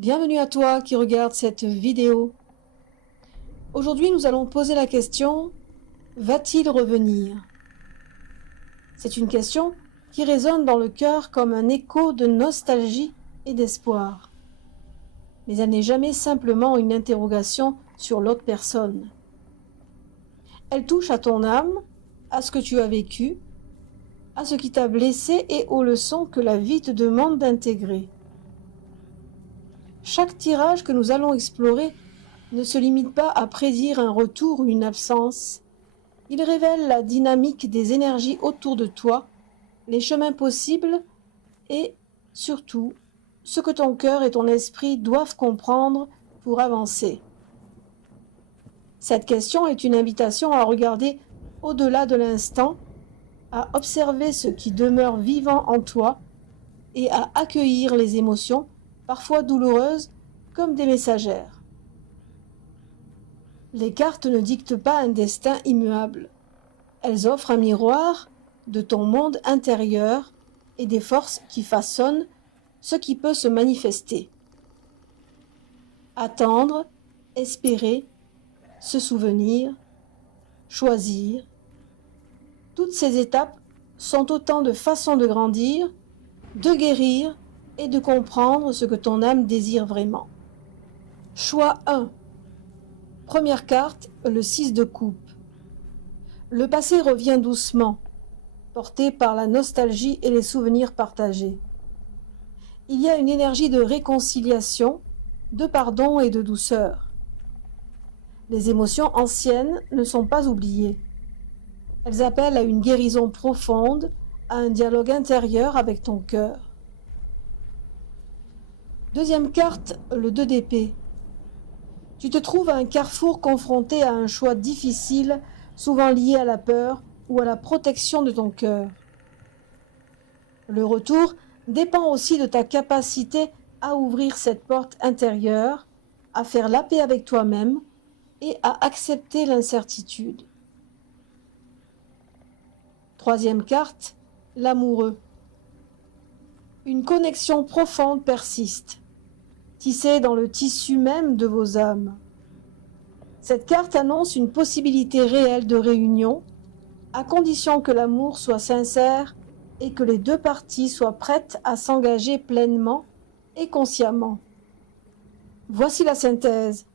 Bienvenue à toi qui regarde cette vidéo. Aujourd'hui, nous allons poser la question: va-t-il revenir? C'est une question qui résonne dans le cœur comme un écho de nostalgie et d'espoir. Mais elle n'est jamais simplement une interrogation sur l'autre personne. Elle touche à ton âme, à ce que tu as vécu, à ce qui t'a blessé et aux leçons que la vie te demande d'intégrer. Chaque tirage que nous allons explorer ne se limite pas à prédire un retour ou une absence. Il révèle la dynamique des énergies autour de toi, les chemins possibles et, surtout, ce que ton cœur et ton esprit doivent comprendre pour avancer. Cette question est une invitation à regarder au-delà de l'instant, à observer ce qui demeure vivant en toi et à accueillir les émotions, parfois douloureuses, comme des messagères. Les cartes ne dictent pas un destin immuable. Elles offrent un miroir de ton monde intérieur et des forces qui façonnent ce qui peut se manifester. Attendre, espérer, se souvenir, choisir. Toutes ces étapes sont autant de façons de grandir, de guérir et de comprendre ce que ton âme désire vraiment. Choix 1. Première carte, le 6 de coupe. Le passé revient doucement, porté par la nostalgie et les souvenirs partagés. Il y a une énergie de réconciliation, de pardon et de douceur. Les émotions anciennes ne sont pas oubliées. Elles appellent à une guérison profonde, à un dialogue intérieur avec ton cœur. Deuxième carte, le 2 d'épée. Tu te trouves à un carrefour confronté à un choix difficile, souvent lié à la peur ou à la protection de ton cœur. Le retour dépend aussi de ta capacité à ouvrir cette porte intérieure, à faire la paix avec toi-même et à accepter l'incertitude. Troisième carte, l'amoureux. Une connexion profonde persiste, tissée dans le tissu même de vos âmes. Cette carte annonce une possibilité réelle de réunion, à condition que l'amour soit sincère et que les deux parties soient prêtes à s'engager pleinement et consciemment. Voici la synthèse.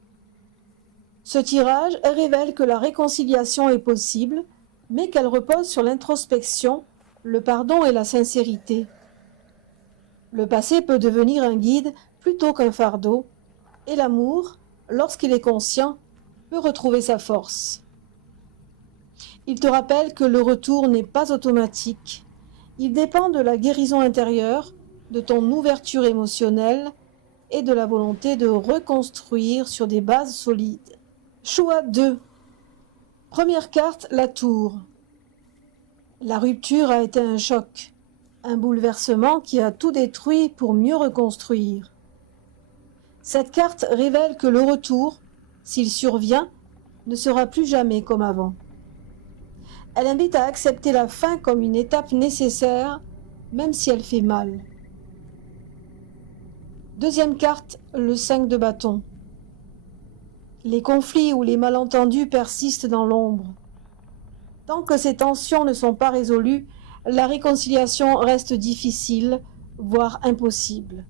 Ce tirage révèle que la réconciliation est possible, mais qu'elle repose sur l'introspection, le pardon et la sincérité. Le passé peut devenir un guide plutôt qu'un fardeau, et l'amour, lorsqu'il est conscient, peut retrouver sa force. Il te rappelle que le retour n'est pas automatique. Il dépend de la guérison intérieure, de ton ouverture émotionnelle et de la volonté de reconstruire sur des bases solides. Choix 2. Première carte, la tour. La rupture a été un choc, un bouleversement qui a tout détruit pour mieux reconstruire. Cette carte révèle que le retour, s'il survient, ne sera plus jamais comme avant. Elle invite à accepter la fin comme une étape nécessaire, même si elle fait mal. Deuxième carte, le 5 de bâton. Les conflits ou les malentendus persistent dans l'ombre. Tant que ces tensions ne sont pas résolues, la réconciliation reste difficile, voire impossible.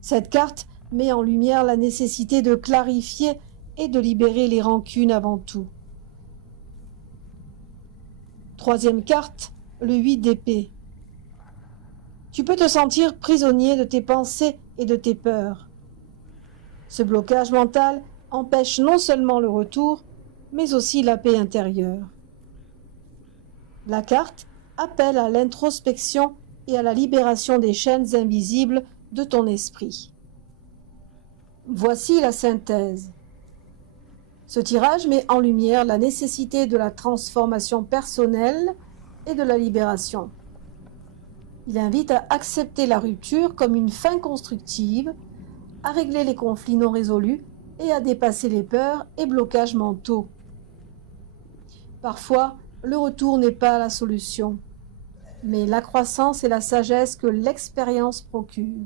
Cette carte met en lumière la nécessité de clarifier et de libérer les rancunes avant tout. Troisième carte, le 8 d'épée. Tu peux te sentir prisonnier de tes pensées et de tes peurs. Ce blocage mental empêche non seulement le retour, mais aussi la paix intérieure. La carte appelle à l'introspection et à la libération des chaînes invisibles de ton esprit. Voici la synthèse. Ce tirage met en lumière la nécessité de la transformation personnelle et de la libération. Il invite à accepter la rupture comme une fin constructive, à régler les conflits non résolus et à dépasser les peurs et blocages mentaux. Parfois, le retour n'est pas la solution, mais la croissance et la sagesse que l'expérience procure.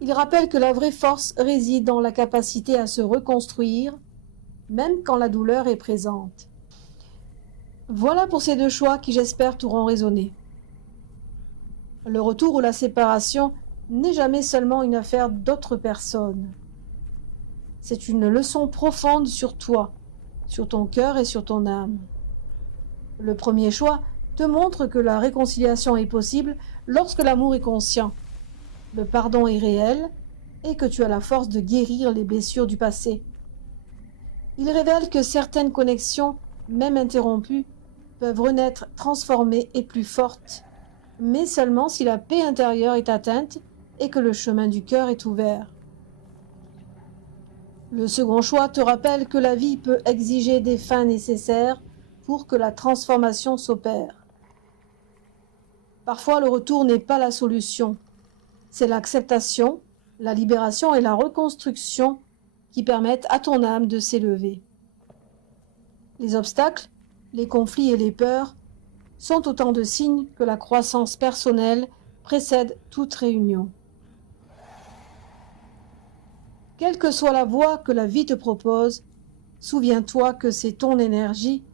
Il rappelle que la vraie force réside dans la capacité à se reconstruire, même quand la douleur est présente. Voilà pour ces deux choix qui, j'espère, t'auront résonné. Le retour ou la séparation n'est jamais seulement une affaire d'autres personnes. C'est une leçon profonde sur toi, sur ton cœur et sur ton âme. Le premier choix te montre que la réconciliation est possible lorsque l'amour est conscient, le pardon est réel et que tu as la force de guérir les blessures du passé. Il révèle que certaines connexions, même interrompues, peuvent renaître transformées et plus fortes, mais seulement si la paix intérieure est atteinte et que le chemin du cœur est ouvert. Le second choix te rappelle que la vie peut exiger des fins nécessaires pour que la transformation s'opère. Parfois, le retour n'est pas la solution. C'est l'acceptation, la libération et la reconstruction qui permettent à ton âme de s'élever. Les obstacles, les conflits et les peurs sont autant de signes que la croissance personnelle précède toute réunion. Quelle que soit la voie que la vie te propose, souviens-toi que c'est ton énergie,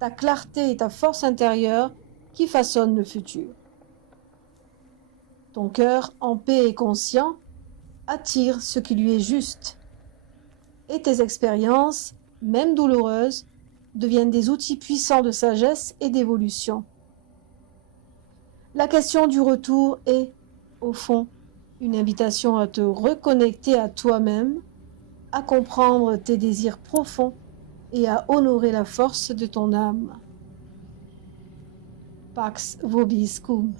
ta clarté et ta force intérieure qui façonnent le futur. Ton cœur, en paix et conscient, attire ce qui lui est juste. Et tes expériences, même douloureuses, deviennent des outils puissants de sagesse et d'évolution. La question du retour est, au fond, une invitation à te reconnecter à toi-même, à comprendre tes désirs profonds et à honorer la force de ton âme. Pax vobiscum.